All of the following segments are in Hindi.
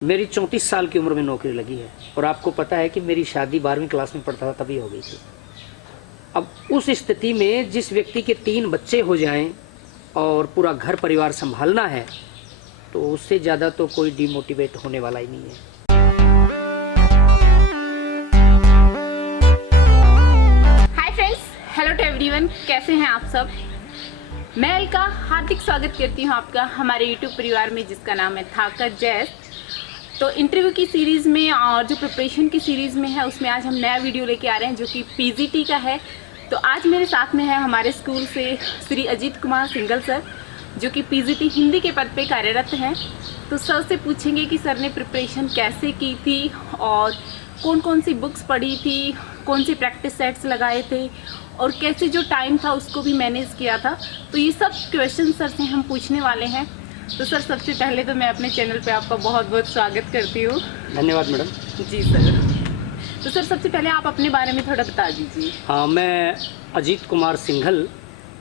मेरी 34 साल की उम्र में नौकरी लगी है और आपको पता है कि मेरी शादी 12वीं क्लास में पढ़ता था तभी हो गई थी। अब उस स्थिति में जिस व्यक्ति के 3 बच्चे हो जाएं और पूरा घर परिवार संभालना है तो उससे ज़्यादा तो कोई डिमोटिवेट होने वाला ही नहीं है। Hi friends, hello to everyone, कैसे हैं आप सब। मैं अलका हार्दिक स्वागत करती हूं आपका हमारे यूट्यूब परिवार में जिसका नाम है थाकर जैस। तो इंटरव्यू की सीरीज़ में और जो प्रिपरेशन की सीरीज़ में है उसमें आज हम नया वीडियो लेके आ रहे हैं जो कि पीजीटी का है। तो आज मेरे साथ में है हमारे स्कूल से श्री अजीत कुमार सिंघल सर जो कि पीजीटी हिंदी के पद पे कार्यरत हैं। तो सर से पूछेंगे कि सर ने प्रिपरेशन कैसे की थी और कौन कौन सी बुक्स पढ़ी थी, कौन से प्रैक्टिस सेट्स लगाए थे और कैसे जो टाइम था उसको भी मैनेज किया था। तो ये सब क्वेश्चन सर से हम पूछने वाले हैं। तो सर सबसे पहले तो मैं अपने चैनल पे आपका बहुत बहुत स्वागत करती हूँ। धन्यवाद मैडम। जी सर। तो सर सबसे पहले आप अपने बारे में थोड़ा बता दीजिए। हाँ, मैं अजीत कुमार सिंघल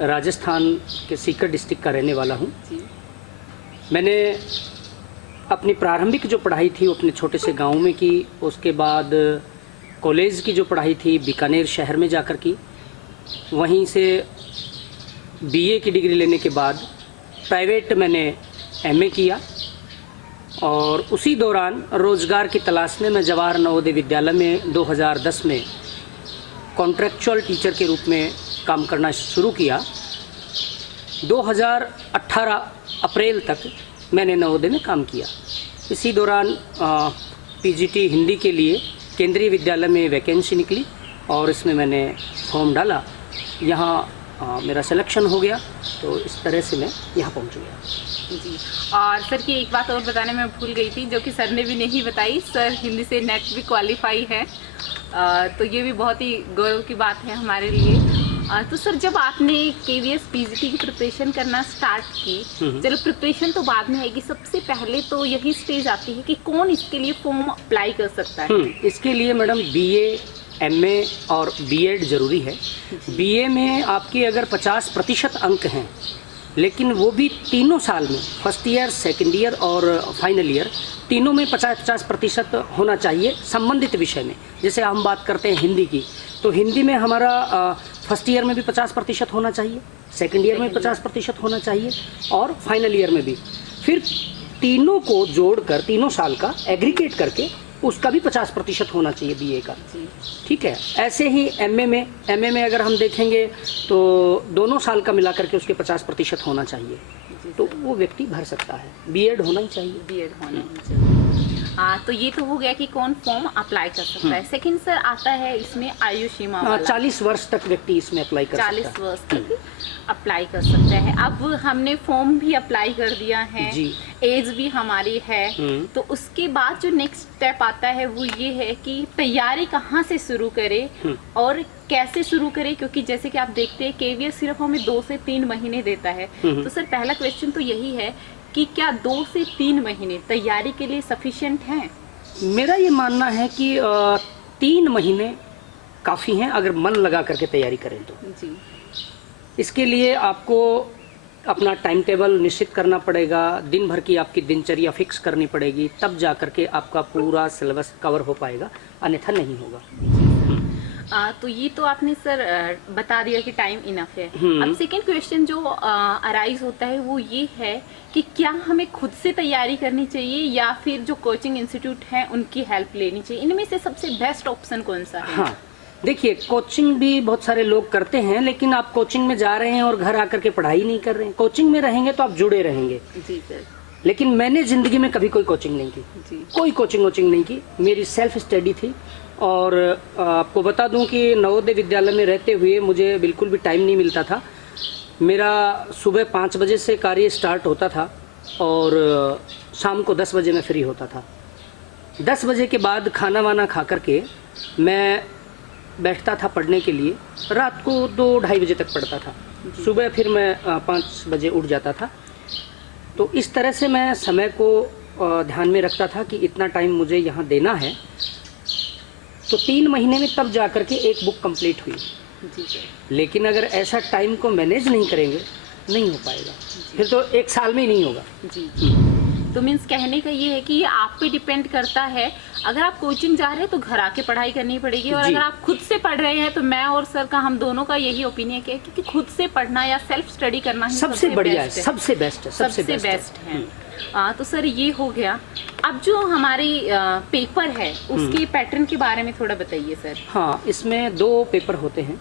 राजस्थान के सीकर डिस्ट्रिक्ट का रहने वाला हूँ। जी। मैंने अपनी प्रारंभिक जो पढ़ाई थी वो अपने छोटे से गांव में की। उसके बाद कॉलेज की जो पढ़ाई थी बीकानेर शहर में जाकर की। वहीं से बीए की डिग्री लेने के बाद प्राइवेट मैंने एमए किया और उसी दौरान रोज़गार की तलाश में मैं जवाहर नवोदय विद्यालय में 2010 में कॉन्ट्रैक्चुअल टीचर के रूप में काम करना शुरू किया। 2018 अप्रैल तक मैंने नवोदय में काम किया। इसी दौरान पीजीटी हिंदी के लिए केंद्रीय विद्यालय में वैकेंसी निकली और इसमें मैंने फॉर्म डाला। यहाँ मेरा सिलेक्शन हो गया, तो इस तरह से मैं यहाँ पहुँच गया। जी। और सर की एक बात और बताने में भूल गई थी जो कि सर ने भी नहीं बताई। सर हिंदी से नेट भी क्वालिफाई है, तो ये भी बहुत ही गौरव की बात है हमारे लिए। तो सर जब आपने केवीएस पीजीटी की प्रिपरेशन करना स्टार्ट की, चलो प्रिपरेशन तो बाद में आएगी, सबसे पहले तो यही स्टेज आती है कि कौन इसके लिए फॉर्म अप्लाई कर सकता है। इसके लिए मैडम बीए, एमए और बीएड ज़रूरी है। बीए में आपके अगर 50% अंक हैं, लेकिन वो भी तीनों साल में, फर्स्ट ईयर, सेकंड ईयर और फाइनल ईयर, तीनों में 50% होना चाहिए संबंधित विषय में। जैसे हम बात करते हैं हिंदी की, तो हिंदी में हमारा फर्स्ट ईयर में भी 50% होना चाहिए, सेकंड ईयर में 50% होना चाहिए और फाइनल ईयर में भी। फिर तीनों को जोड़कर तीनों साल का एग्रीगेट करके उसका भी 50% होना चाहिए बीए का। ठीक है। ऐसे ही एमए में अगर हम देखेंगे तो दोनों साल का मिला करके उसके 50% होना चाहिए, तो वो व्यक्ति भर सकता है। बीएड होना ही चाहिए। बीएड होना ही चाहिए। तो ये तो हो गया कि कौन फॉर्म अप्लाई कर सकता है। सेकंड सर आता है इसमें आयु सीमा वाला। 40 वर्ष तक व्यक्ति इसमें अप्लाई कर सकता है। 40 वर्ष तक अप्लाई कर सकता है। अब हमने फॉर्म भी अप्लाई कर दिया है जी, एज भी हमारी है, तो उसके बाद जो नेक्स्ट स्टेप आता है वो ये है कि तैयारी कहाँ से शुरू करें और कैसे शुरू करें, क्योंकि जैसे कि आप देखते हैं केवीएस सिर्फ हमें 2 से 3 महीने देता है। तो सर पहला क्वेश्चन तो यही है कि क्या 2 से 3 महीने तैयारी के लिए सफिशिएंट हैं? मेरा ये मानना है कि 3 महीने काफ़ी हैं अगर मन लगा करके तैयारी करें तो जी। इसके लिए आपको अपना टाइम टेबल निश्चित करना पड़ेगा, दिन भर की आपकी दिनचर्या फिक्स करनी पड़ेगी, तब जा करके आपका पूरा सिलेबस कवर हो पाएगा, अन्यथा नहीं होगा। तो ये तो आपने सर बता दिया कि टाइम इनफ है। अब सेकंड क्वेश्चन जो अराइज होता है वो ये है कि क्या हमें खुद से तैयारी करनी चाहिए या फिर जो कोचिंग इंस्टीट्यूट है उनकी हेल्प लेनी चाहिए? इनमें से सबसे बेस्ट ऑप्शन कौन सा है? हाँ, देखिए कोचिंग भी बहुत सारे लोग करते हैं, लेकिन आप कोचिंग में जा रहे हैं और घर आकर के पढ़ाई नहीं कर रहे हैं। कोचिंग में रहेंगे तो आप जुड़े रहेंगे। जी सर। लेकिन मैंने ज़िंदगी में कभी कोई कोचिंग नहीं की जी। कोई कोचिंग नहीं की, मेरी सेल्फ स्टडी थी। और आपको बता दूं कि नवोदय विद्यालय में रहते हुए मुझे बिल्कुल भी टाइम नहीं मिलता था। मेरा सुबह 5 बजे से कार्य स्टार्ट होता था और शाम को 10 बजे मैं फ्री होता था। 10 बजे के बाद खाना वाना खा करके मैं बैठता था पढ़ने के लिए। रात को 2-2:30 बजे तक पढ़ता था। सुबह फिर मैं 5 बजे उठ जाता था। तो इस तरह से मैं समय को ध्यान में रखता था कि इतना टाइम मुझे यहाँ देना है। तो 3 महीने में तब जा कर के एक बुक कंप्लीट हुई जी सर। लेकिन अगर ऐसा टाइम को मैनेज नहीं करेंगे नहीं हो पाएगा, फिर तो 1 साल में ही नहीं होगा जी। तो मीन्स कहने का ये है कि ये आप पे डिपेंड करता है। अगर आप कोचिंग जा रहे हैं तो घर आके पढ़ाई करनी पड़ेगी, और जी। अगर आप खुद से पढ़ रहे हैं तो मैं और सर का, हम दोनों का यही ओपिनियन है कि खुद से पढ़ना या सेल्फ स्टडी करना ही सबसे बढ़िया है, बेस्ट सबसे बेस्ट है, सबसे बेस्ट है। तो सर ये हो गया। अब जो हमारी पेपर है उसके पैटर्न के बारे में थोड़ा बताइए सर। हाँ, इसमें 2 पेपर होते हैं।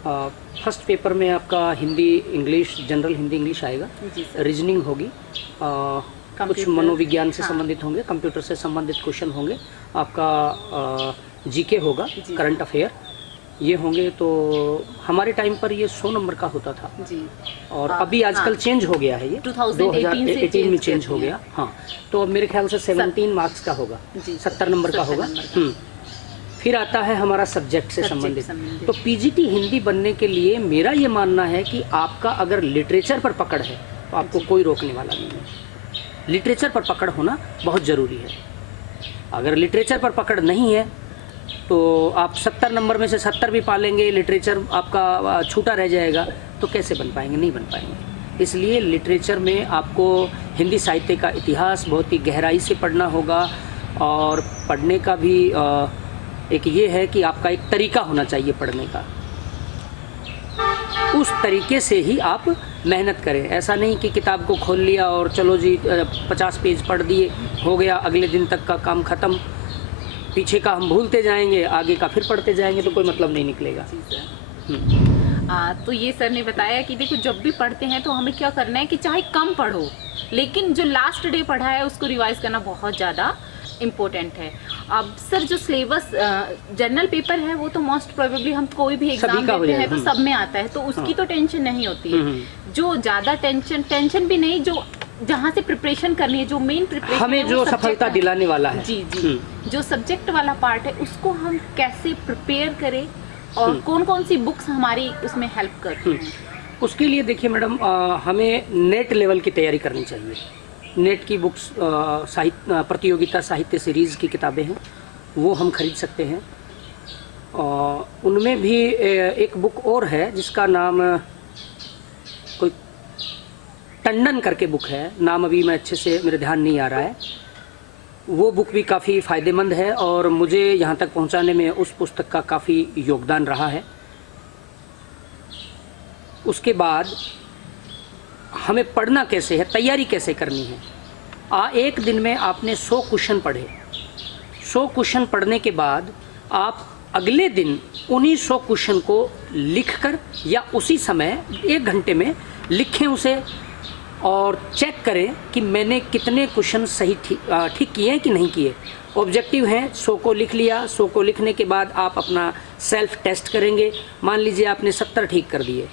फर्स्ट पेपर में आपका Hindi English, general Hindi English आएगा, जी सर। रीजनिंग होगी, कुछ कंप्यूटर, मनोविज्ञान से हाँ। संबंधित होंगे, कंप्यूटर से संबंधित क्वेश्चन होंगे, आपका जीके होगा, जी। करंट अफेयर ये होंगे। तो हमारे टाइम पर ये 100 नंबर का होता था, जी। और अभी आजकल चेंज हो गया है, ये 2018 में चेंज हो गया। हाँ, तो अब मेरे ख्याल से 17 मार्क्स का होगा, जी, 70 नंबर का 70 होगा। नंबर का। फिर आता है हमारा सब्जेक्ट से सब्जेक्ट संबंधित। तो पीजीटी हिंदी बनने के लिए मेरा ये मानना है कि आपका अगर लिटरेचर पर पकड़ है तो आपको कोई रोकने वाला नहीं है। लिटरेचर पर पकड़ होना बहुत ज़रूरी है। अगर लिटरेचर पर पकड़ नहीं है तो आप 70 नंबर में से 70 भी पालेंगे, लिटरेचर आपका छूटा रह जाएगा, तो कैसे बन पाएंगे? नहीं बन पाएंगे। इसलिए लिटरेचर में आपको हिंदी साहित्य का इतिहास बहुत ही गहराई से पढ़ना होगा, और पढ़ने का भी एक ये है कि आपका एक तरीका होना चाहिए पढ़ने का। उस तरीके से ही आप मेहनत करें। ऐसा नहीं कि किताब को खोल लिया और चलो जी 50 पेज पढ़ दिए, हो गया, अगले दिन तक का काम ख़त्म, पीछे का हम भूलते जाएंगे, आगे का फिर पढ़ते जाएंगे, तो कोई मतलब नहीं निकलेगा। जी सर। तो ये सर ने बताया कि देखो जब भी पढ़ते हैं तो हमें क्या करना है कि चाहे कम पढ़ो, लेकिन जो लास्ट डे पढ़ा है उसको रिवाइज करना बहुत ज़्यादा इम्पोर्टेंट है। अब सर जो सिलेबस जनरल पेपर है वो तो मोस्ट प्रोबेबली हम कोई भी एग्जाम देते हैं तो सब में आता है, तो उसकी तो टेंशन नहीं होती है। जो ज़्यादा टेंशन भी नहीं, जो जहाँ से प्रिपरेशन करनी है, जो मेन प्रिपरेशन हमें जो सफलता दिलाने वाला है, जी जी, जो सब्जेक्ट वाला पार्ट है उसको हम कैसे प्रिपेयर करें, और कौन कौन सी बुक्स हमारी उसमें हेल्प करती हैं। उसके लिए देखिए मैडम, हमें नेट लेवल की तैयारी करनी चाहिए। नेट की बुक्स, साहित्य प्रतियोगिता साहित्य सीरीज़ की किताबें हैं, वो हम खरीद सकते हैं। उनमें भी एक बुक और है जिसका नाम कोई टंडन करके बुक है, नाम अभी मैं अच्छे से मेरे ध्यान नहीं आ रहा है। वो बुक भी काफ़ी फ़ायदेमंद है और मुझे यहाँ तक पहुँचाने में उस पुस्तक का काफ़ी योगदान रहा है। उसके बाद हमें पढ़ना कैसे है, तैयारी कैसे करनी है। एक दिन में आपने 100 क्वेश्चन पढ़े, 100 क्वेश्चन पढ़ने के बाद आप अगले दिन उन्हीं 100 क्वेश्चन को लिखकर या उसी समय 1 घंटे में लिखें उसे, और चेक करें कि मैंने कितने क्वेश्चन सही ठीक किए हैं कि नहीं किए। ऑब्जेक्टिव हैं, 100 को लिख लिया, 100 को लिखने के बाद आप अपना सेल्फ टेस्ट करेंगे। मान लीजिए आपने 70 ठीक कर दिए,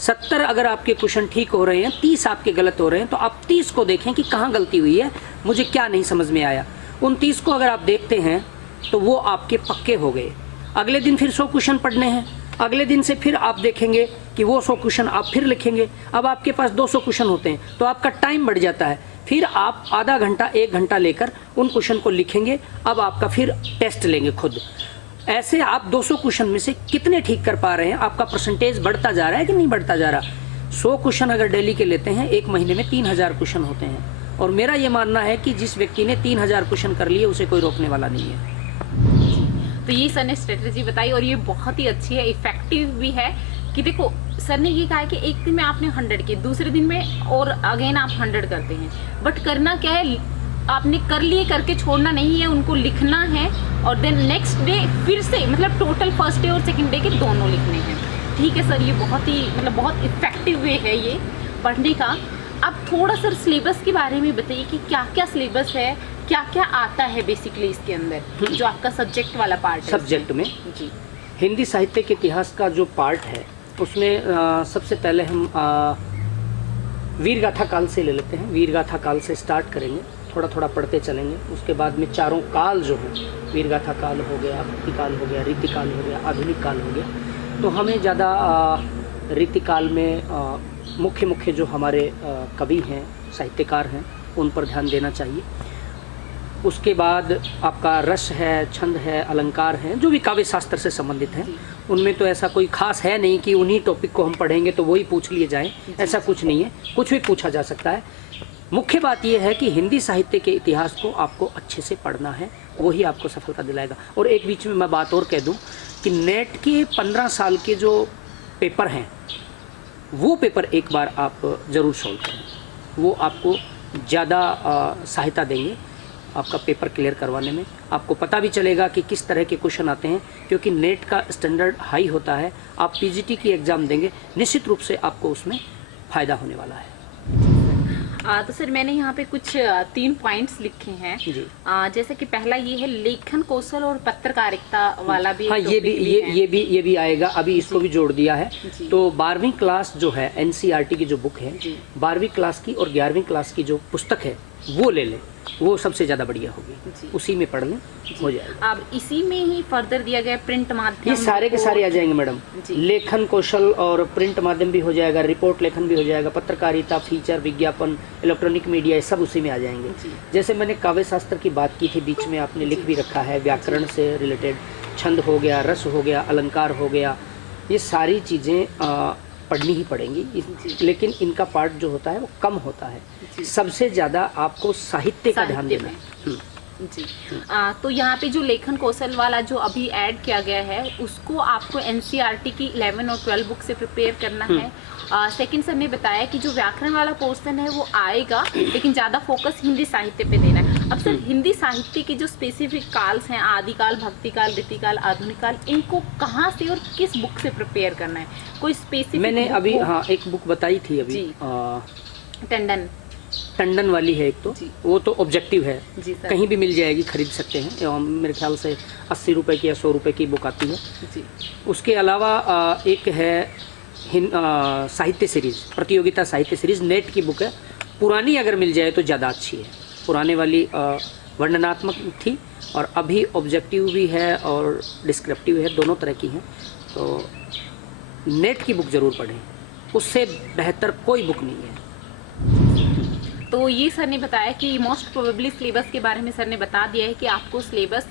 70 अगर आपके क्वेश्चन ठीक हो रहे हैं, 30 आपके गलत हो रहे हैं, तो आप 30 को देखें कि कहाँ गलती हुई है, मुझे क्या नहीं समझ में आया। उन 30 को अगर आप देखते हैं तो वो आपके पक्के हो गए। अगले दिन फिर 100 क्वेश्चन पढ़ने हैं, अगले दिन से फिर आप देखेंगे कि वो 100 क्वेश्चन आप फिर लिखेंगे। अब आपके पास 200 क्वेश्चन होते हैं, तो आपका टाइम बढ़ जाता है। फिर आप आधा घंटा 1 घंटा लेकर उन क्वेश्चन को लिखेंगे। अब आपका फिर टेस्ट लेंगे खुद। ऐसे आप 200 क्वेश्चन में से कितने ठीक कर पा रहे हैं, आपका परसेंटेज बढ़ता जा रहा है कि नहीं बढ़ता जा रहा। 100 क्वेश्चन अगर डेली के लेते हैं, 1 महीने में 3000 क्वेश्चन होते हैं। और मेरा ये मानना है कि जिस व्यक्ति ने 3000 क्वेश्चन कर लिए उसे कोई रोकने वाला नहीं है। तो ये सर ने स्ट्रेटेजी बताई और ये बहुत ही अच्छी है, इफेक्टिव भी है। कि देखो सर ने ये कहा कि एक दिन में आपने 100 किए, दूसरे दिन में और अगेन आप 100 करते हैं, बट करना क्या है, आपने कर लिए करके छोड़ना नहीं है, उनको लिखना है और देन नेक्स्ट डे फिर से, मतलब टोटल फर्स्ट डे और सेकंड डे के दोनों लिखने हैं। ठीक है सर, ये बहुत ही मतलब बहुत इफेक्टिव वे है ये पढ़ने का। अब थोड़ा सर सिलेबस के बारे में बताइए कि क्या क्या सिलेबस है, क्या क्या आता है बेसिकली इसके अंदर, जो आपका सब्जेक्ट वाला पार्ट है। सब्जेक्ट में जी, हिंदी साहित्य के इतिहास का जो पार्ट है उसमें सबसे पहले हम वीरगाथा काल से ले लेते हैं। वीरगाथा काल से स्टार्ट करेंगे, थोड़ा थोड़ा पढ़ते चलेंगे। उसके बाद में चारों काल जो हैं, वीरगाथा काल हो गया, भक्ति काल हो गया, रीतिकाल हो गया, आधुनिक काल हो गया। तो हमें ज़्यादा रीतिकाल में मुख्य जो हमारे कवि हैं, साहित्यकार हैं, उन पर ध्यान देना चाहिए। उसके बाद आपका रस है, छंद है, अलंकार हैं, जो भी काव्य शास्त्र से संबंधित हैं, उनमें तो ऐसा कोई खास है नहीं कि उन्हीं टॉपिक को हम पढ़ेंगे तो वही पूछ लिए जाएं, ऐसा कुछ नहीं है, कुछ भी पूछा जा सकता है। मुख्य बात यह है कि हिंदी साहित्य के इतिहास को आपको अच्छे से पढ़ना है, वही आपको सफलता दिलाएगा। और एक बीच में मैं बात और कह दूं कि नेट के 15 साल के जो पेपर हैं, वो पेपर एक बार आप ज़रूर सॉल्व करें, वो आपको ज़्यादा सहायता देंगे आपका पेपर क्लियर करवाने में। आपको पता भी चलेगा कि किस तरह के क्वेश्चन आते हैं, क्योंकि नेट का स्टैंडर्ड हाई होता है। आप पीजीटी की एग्ज़ाम देंगे, निश्चित रूप से आपको उसमें फ़ायदा होने वाला है। तो सर मैंने यहाँ पे कुछ 3 पॉइंट्स लिखे हैं जी। जैसे कि पहला ये है लेखन कौशल और पत्रकारिता वाला भी। हाँ, ये भी आएगा, अभी इसको भी जोड़ दिया है। तो 12वीं क्लास जो है, एनसीईआरटी की जो बुक है, 12वीं क्लास की और 11वीं क्लास की जो पुस्तक है वो ले लें, वो सबसे ज़्यादा बढ़िया होगी, उसी में पढ़ लें, हो जाएगा। अब इसी में ही फर्दर दिया गया प्रिंट माध्यम, ये सारे के सारे आ जाएंगे मैडम। लेखन कौशल और प्रिंट माध्यम भी हो जाएगा, रिपोर्ट लेखन भी हो जाएगा, पत्रकारिता, फीचर, विज्ञापन, इलेक्ट्रॉनिक मीडिया, ये सब उसी में आ जाएंगे। जैसे मैंने काव्य शास्त्र की बात की थी, बीच में आपने लिख भी रखा है, व्याकरण से रिलेटेड छंद हो गया, रस हो गया, अलंकार हो गया, ये सारी चीज़ें पढ़नी ही पड़ेंगी। लेकिन इनका पार्ट जो होता है वो कम होता है, सबसे ज़्यादा आपको साहित्य का ध्यान देना है। जी। तो यहाँ पे जो लेखन कौशल वाला जो अभी ऐड किया गया है, उसको आपको एनसीईआरटी की 11 और 12 बुक से प्रिपेयर करना है। सेकंड सर ने बताया कि जो व्याकरण वाला पोर्शन है वो आएगा, लेकिन ज़्यादा फोकस हिंदी साहित्य पे देना है। अब सर हिंदी साहित्य के जो स्पेसिफिक काल्स हैं, आदिकाल, भक्तिकाल, रीतिकाल, आधुनिक काल, इनको कहाँ से और किस बुक से प्रिपेयर करना है? कोई स्पेसिफिक? मैंने अभी एक बुक बताई थी अभी, टंडन वाली है एक, तो वो तो ऑब्जेक्टिव है, कहीं भी मिल जाएगी, खरीद सकते हैं। मेरे ख्याल से 80 रुपये की या 100 रुपये की बुक आती है जी। उसके अलावा एक है साहित्य सीरीज़, प्रतियोगिता साहित्य सीरीज़, नेट की बुक है, पुरानी अगर मिल जाए तो ज़्यादा अच्छी है। पुराने वाली वर्णनात्मक थी और अभी ऑब्जेक्टिव भी है और डिस्क्रिप्टिव है, दोनों तरह की हैं। तो नेट की बुक ज़रूर पढ़ें, उससे बेहतर कोई बुक नहीं है। तो ये सर ने बताया कि मोस्ट प्रोबेबली सिलेबस के बारे में सर ने बता दिया है कि आपको सिलेबस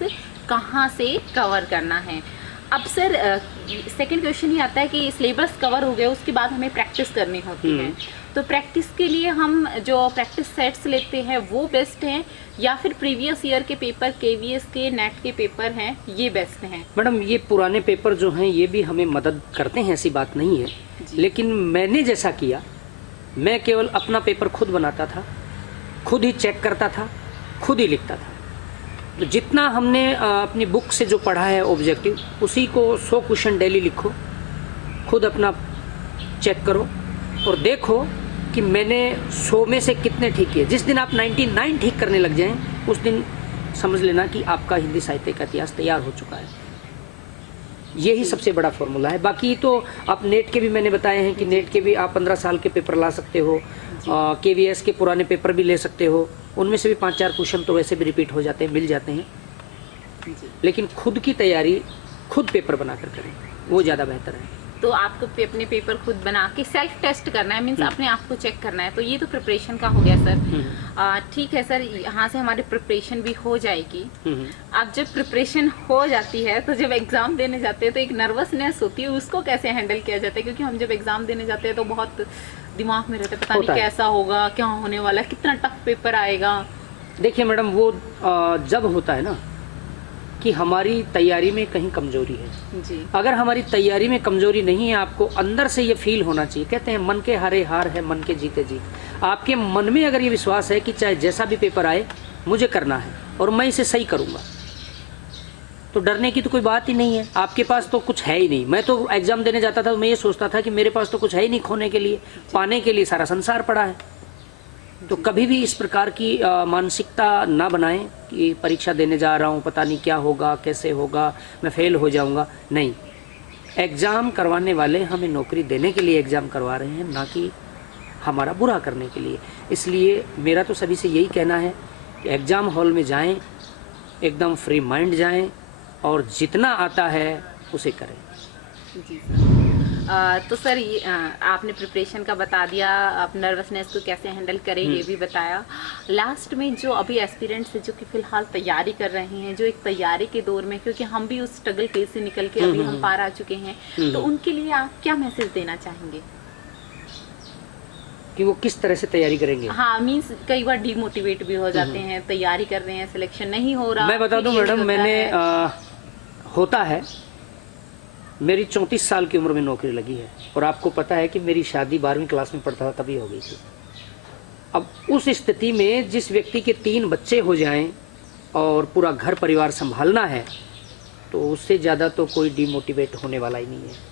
कहाँ से कवर करना है। अब सर सेकंड क्वेश्चन ये आता है कि सिलेबस कवर हो गया, उसके बाद हमें प्रैक्टिस करनी होती है, तो प्रैक्टिस के लिए हम जो प्रैक्टिस सेट्स लेते हैं वो बेस्ट हैं या फिर प्रीवियस ईयर के पेपर, केवीएस के, नेट के पेपर हैं, ये बेस्ट हैं? मैडम ये पुराने पेपर जो हैं ये भी हमें मदद करते हैं, ऐसी बात नहीं है, लेकिन मैंने जैसा किया, मैं केवल अपना पेपर खुद बनाता था, खुद ही चेक करता था, खुद ही लिखता था। तो जितना हमने अपनी बुक से जो पढ़ा है ऑब्जेक्टिव, उसी को 100 क्वेश्चन डेली लिखो, खुद अपना चेक करो और देखो कि मैंने 100 में से कितने ठीक किए। जिस दिन आप 99 ठीक करने लग जाएं, उस दिन समझ लेना कि आपका हिंदी साहित्य का इतिहास तैयार हो चुका है। यही सबसे बड़ा फॉर्मूला है। बाकी तो आप नेट के भी मैंने बताए हैं कि नेट के भी आप 15 साल के पेपर ला सकते हो, केवीएस के पुराने पेपर भी ले सकते हो, उनमें से भी 5-4 क्वेश्चन तो वैसे भी रिपीट हो जाते हैं, मिल जाते हैं। लेकिन खुद की तैयारी खुद पेपर बनाकर करें, वो ज़्यादा बेहतर है। तो आपको अपने पेपर खुद बना के सेल्फ टेस्ट करना है, मीन्स अपने आप को चेक करना है। तो ये तो प्रिपरेशन का हो गया सर। ठीक है सर, यहाँ से हमारी प्रिपरेशन भी हो जाएगी। अब जब प्रिपरेशन हो जाती है तो जब एग्जाम देने जाते हैं तो एक नर्वसनेस होती है, उसको कैसे हैंडल किया जाता है? क्योंकि हम जब एग्जाम देने जाते हैं तो बहुत दिमाग में रहता है, पता नहीं कैसा होगा, क्या होने वाला है, कितना टफ पेपर आएगा। देखिए मैडम, वो जब होता है ना कि हमारी तैयारी में कहीं कमजोरी है जी। अगर हमारी तैयारी में कमजोरी नहीं है, आपको अंदर से ये फील होना चाहिए। कहते हैं मन के हारे हार है, मन के जीते जीत। आपके मन में अगर ये विश्वास है कि चाहे जैसा भी पेपर आए मुझे करना है और मैं इसे सही करूँगा, तो डरने की तो कोई बात ही नहीं है। आपके पास तो कुछ है ही नहीं। मैं तो एग्जाम देने जाता था तो मैं ये सोचता था कि मेरे पास तो कुछ है ही नहीं खोने के लिए, पाने के लिए सारा संसार पड़ा है। तो कभी भी इस प्रकार की मानसिकता ना बनाएं कि परीक्षा देने जा रहा हूँ, पता नहीं क्या होगा, कैसे होगा, मैं फेल हो जाऊँगा। नहीं, एग्ज़ाम करवाने वाले हमें नौकरी देने के लिए एग्ज़ाम करवा रहे हैं, ना कि हमारा बुरा करने के लिए। इसलिए मेरा तो सभी से यही कहना है कि एग्ज़ाम हॉल में जाएं, एकदम फ्री माइंड जाएं और जितना आता है उसे करें। जी सर। तो सर आपने प्रिपरेशन का बता दिया, आप नर्वसनेस को कैसे हैंडल करें ये भी बताया। लास्ट में जो अभी एस्पिरेंट्स है जो कि फिलहाल तैयारी कर रहे हैं, जो एक तैयारी के दौर में, क्योंकि हम भी उस स्ट्रगल फेज से निकल के अभी हम पार आ चुके हैं, तो उनके लिए आप क्या मैसेज देना चाहेंगे? कि वो किस तरह से तैयारी करेंगे। हाँ, मीन्स कई बार डिमोटिवेट भी हो जाते हैं, तैयारी कर रहे हैं, सिलेक्शन नहीं हो रहा। मैं बता दूं मैडम, मैंने होता है, मेरी 34 साल की उम्र में नौकरी लगी है और आपको पता है कि मेरी शादी 12वीं क्लास में पढ़ता था तभी हो गई थी। अब उस स्थिति में जिस व्यक्ति के 3 बच्चे हो जाएं और पूरा घर परिवार संभालना है, तो उससे ज़्यादा तो कोई डिमोटिवेट होने वाला ही नहीं है।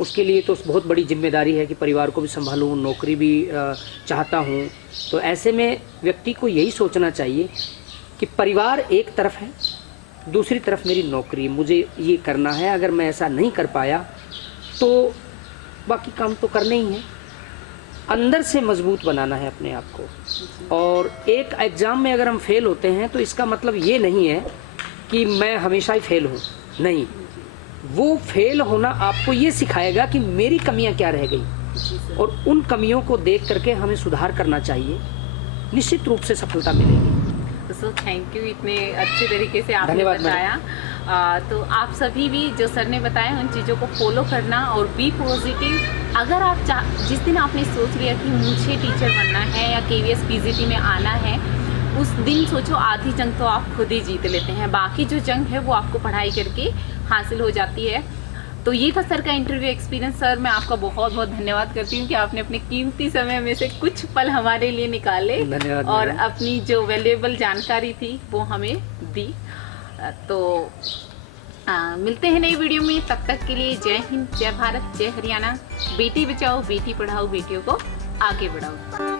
उसके लिए तो बहुत बड़ी जिम्मेदारी है कि परिवार को भी संभालूं, नौकरी भी चाहता हूं। तो ऐसे में व्यक्ति को यही सोचना चाहिए कि परिवार एक तरफ है, दूसरी तरफ मेरी नौकरी, मुझे ये करना है। अगर मैं ऐसा नहीं कर पाया तो बाकी काम तो करने ही है। अंदर से मजबूत बनाना है अपने आप को। और एक एग्ज़ाम में अगर हम फेल होते हैं तो इसका मतलब ये नहीं है कि मैं हमेशा ही फेल हूँ, नहीं। वो फेल होना आपको ये सिखाएगा कि मेरी कमियां क्या रह गई और उन कमियों को देख करके हमें सुधार करना चाहिए, निश्चित रूप से सफलता मिलेगी। सो थैंक यू, इतने अच्छे तरीके से आपने धन्यवाद बताया। तो आप सभी भी जो सर ने बताया उन चीज़ों को फॉलो करना और बी पॉजिटिव। अगर आप जिस दिन आपने सोच लिया कि मुझे टीचर बनना है या KVS PGT में आना है, उस दिन सोचो आधी जंग तो आप खुद ही जीत लेते हैं, बाकी जो जंग है वो आपको पढ़ाई करके हासिल हो जाती है। तो ये था सर का इंटरव्यू एक्सपीरियंस। सर, मैं आपका बहुत बहुत धन्यवाद करती हूँ कि आपने अपने कीमती समय में से कुछ पल हमारे लिए निकाले और अपनी जो वैल्यूएबल जानकारी थी वो हमें दी। तो मिलते हैं नई वीडियो में, तब तक के लिए जय हिंद, जय भारत, जय हरियाणा। बेटी बचाओ, बेटी पढ़ाओ, बेटियों को आगे बढ़ाओ।